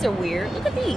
These are weird. Look at these.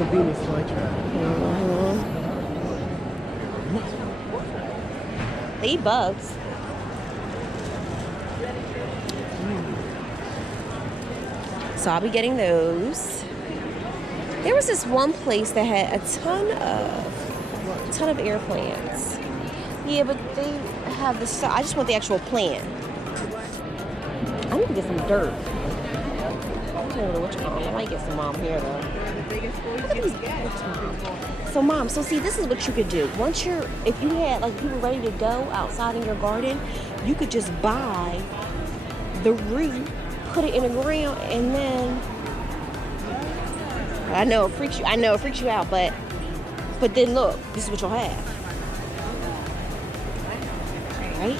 the Venus flytrap. They eat bugs. So I'll be getting those. There was this one place that had a ton of airplanes. Yeah, but they have the stuff. I just want the actual plant. I need to get some dirt. I don't know which one. I might get some mom here though. So mom, so see, this is what you could do. Once if you were ready to go outside in your garden, you could just buy the root, put it in the ground, and then I know it freaks you out, but then look, this is what you'll have. Right?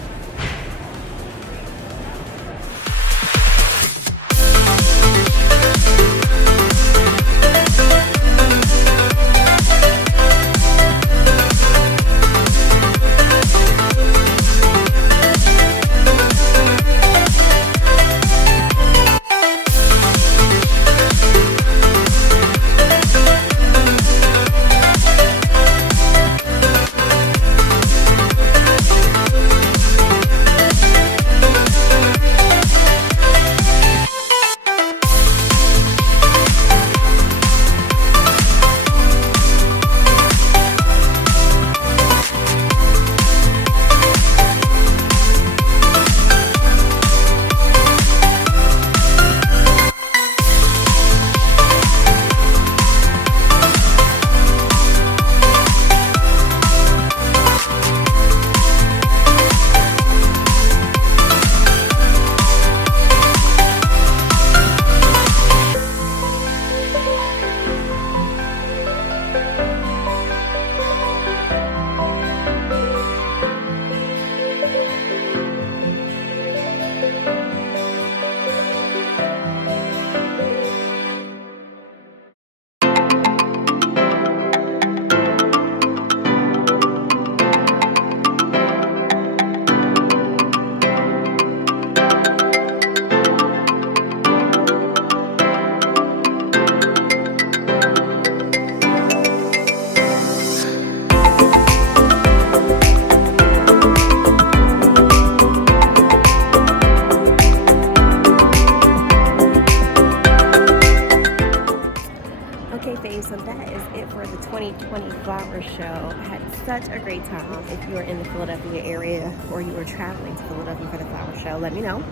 So that is it for the 2020 flower show. I had such a great time. If you are in the Philadelphia area or you are traveling to Philadelphia for the flower show, let me know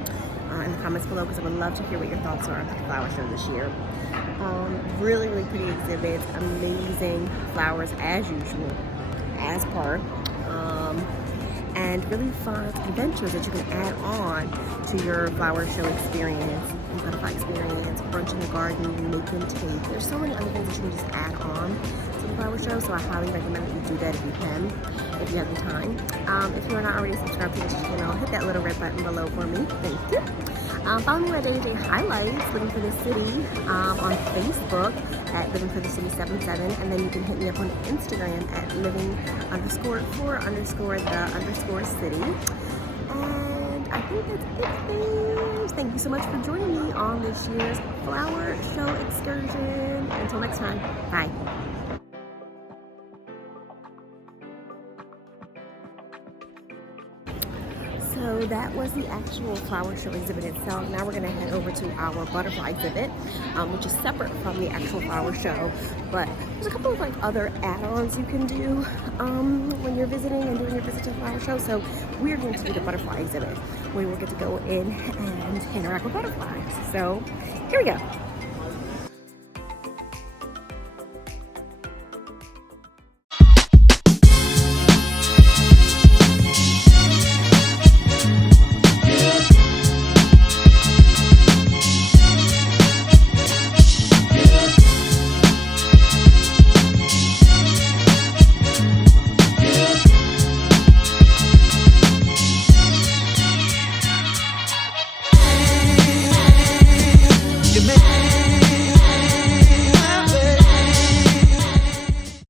in the comments below, because I would love to hear what your thoughts are on the flower show this year. Really, really pretty exhibits, amazing flowers as usual, as per, and really fun adventures that you can add on to your flower show experience, butterfly experience, brunch in the garden, make and take. There's so many other things that you can just add on to the flower show, so I highly recommend that you do that if you can, if you have the time. If you are not already subscribed to this channel, hit that little red button below for me. Thank you. Follow me at day-to-day highlights, Living for the City, on Facebook at Living for the City 77, and then you can hit me up on Instagram at living_for_the_city. And I think that's it, things. Thank you so much for joining me on this year's flower show excursion. Until next time, bye. So that was the actual flower show exhibit itself. Now we're going to head over to our butterfly exhibit, which is separate from the actual flower show. But there's a couple of other add-ons you can do when you're visiting and doing your visit to the flower show. So we're going to do the butterfly exhibit, where we'll get to go in and interact with butterflies. So here we go.